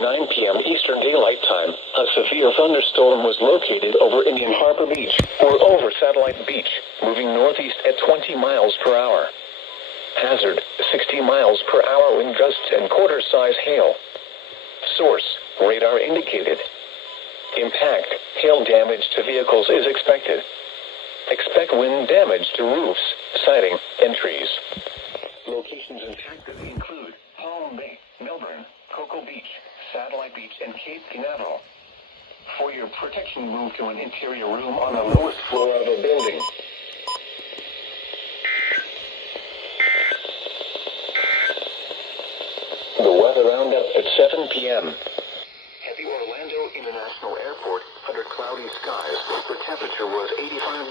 9 p.m. Eastern Daylight Time, a severe thunderstorm was located over Indian Harbor Beach, or over Satellite Beach, moving northeast at 20 miles per hour. Hazard, 60 miles per hour wind gusts and quarter-size hail. Source, radar indicated. Impact, hail damage to vehicles is expected. Expect wind damage to roofs, siding, and trees. Locations impacted include Palm Bay, Melbourne, Cocoa Beach, Satellite Beach, and Cape Canaveral. For your protection, move to an interior room on the lowest floor of a building. The weather roundup at 7 p.m. At the Orlando International Airport, under cloudy skies, the temperature was 85 degrees.